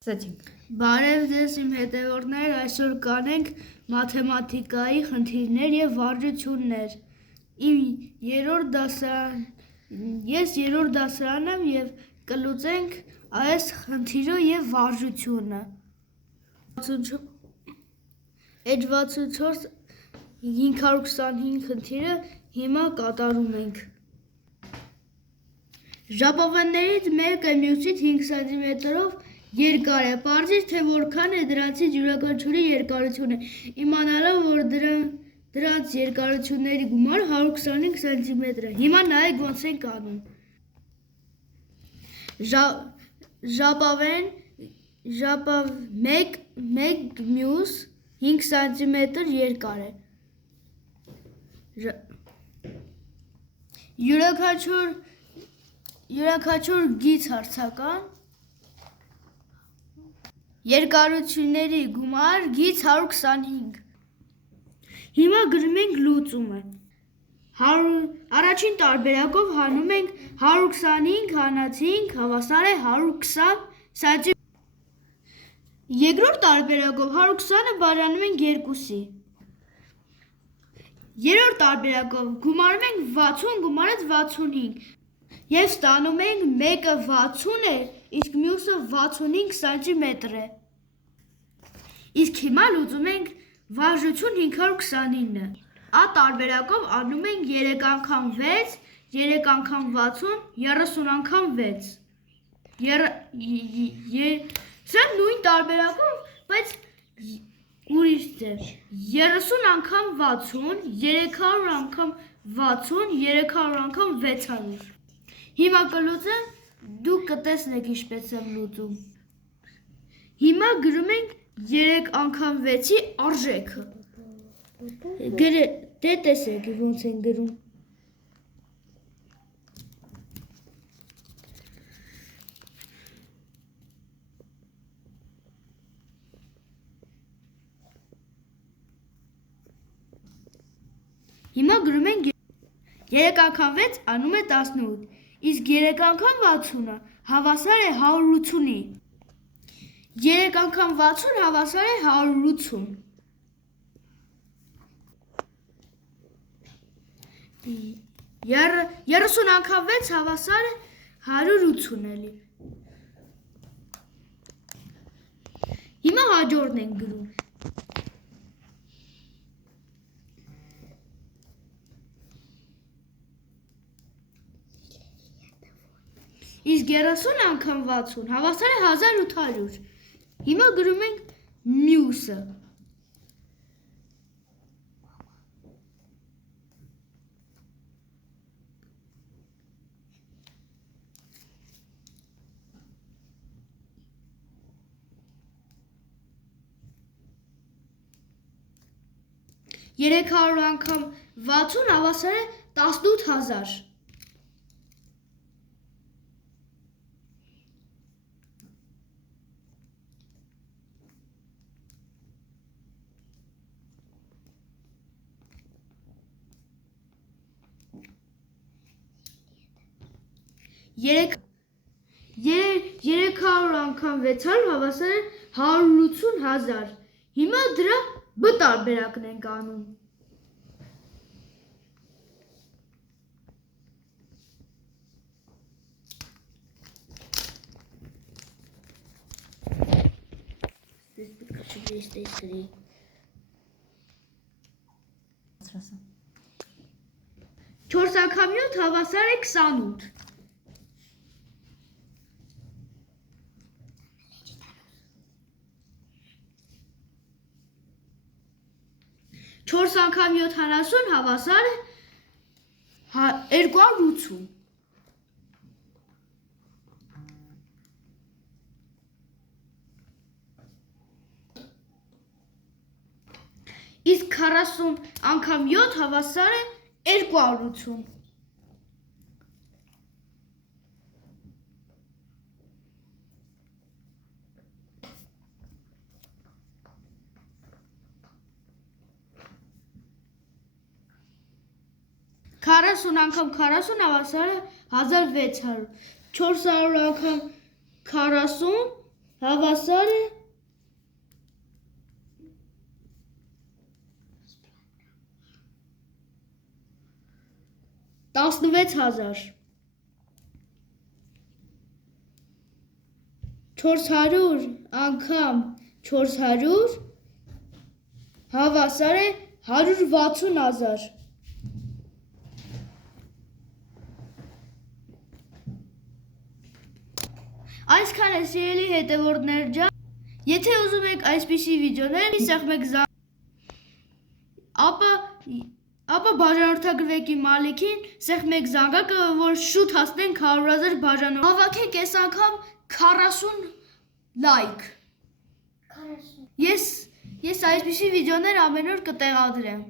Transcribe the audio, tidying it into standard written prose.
Բարև ձեզ իմ հետևորդներ, այսօր կանենք մաթեմատիկայի խնդիրներ և վարժություններ։ Ես երրորդ դասարան եմ և կլուծենք այս խնդիրը և վարժությունը։ H64 525 խնդիրը հիմա կատարում ենք։ Ժապավեններից մեկը մյուսից 5 սմ-ով երկար է, պարզիր, թե որքան է դրանցից յուրաքանչյուրի երկարությունը, իմանալով, որ դրանց երկարությունների գումարը 125 սմ է։ Հիմա նայեք ոնց ենք անում։ Մեկ մյուս 5 սմ երկար է։ Յուրաքանչյուր գիծ հարցական երկարությունների գումար գիծ 125։ Հիմա գրում ենք լուծումը։ Առաջին տարբերակով հանում ենք 125 հանած 5 հավասար է 120 սմ։ Երկրորդ տարբերակով 120-ը բաժանում ենք 2-ի։ Երրորդ տարբերակով գումարում ենք 60 գումարած 65 և ստանում ենք մեկը 60 է, իսկ մյուսը 65 սմ է։ Իսկ հիմա լուծում ենք վարժություն 529։ Ա տարբերակով անում ենք 3 անգամ 6, 3 անգամ 60, 30 անգամ 6։ Սա նույն տարբերակով, բայց ուրիշ ձև։ 30 անգամ 60, 300 անգամ 60, 300 անգամ 600։ Հիմա կլուծեմ, դուք կտեսնեք ինչպես եմ լուծում։ Հիմա գրում ենք 3 անգամ 6-ի արժեքը։ Դե տեսեք ոնց են գրում։ Հիմա գրում ենք 3 անգամ 6 անում է 18, իսկ 3 անգամ 60-ը հավասար է 180-ի։ 3 անգամ 60 հավասար է 180։ 30 անգամ 6 հավասար է 180 էլի։ Հիմա հաջորդն ենք գրում։ Իսկ 30 անգամ 60 հավասար է 1800։ Հիմա գրում ենք մյուսը։ Երեքսուն անգամ 60 հավասար է 18000։ Երեքսուն անգամ 600 հավասար է 180000։ Հիմա դրա B տարբերակն ենք անում։ Չորս անգամ 7 հավասար է 28։ Չորս անգամ 70 հավասար է 280։ Իսկ 40 անգամ 7 հավասար է 280։ Քառասուն անգամ 40 հավասար է 1600։ 400 անգամ 40 Հավասար է 16000 400 անգամ 400 հավասար է 160000 Այսքան է սիրելի հետևորդներ ջան Եթե ուզում եք այսպիսի վիդեոներ սեղմեք ապա բաժանորդագրվեք իմ ալիքին սեղմեք զանգակը որ շուտ հասնենք 100,000 բաժանորդ Հավաքեք այս անգամ 40 լայք Ես այսպիսի վիդեոներ ամեն օր կտեղադրեմ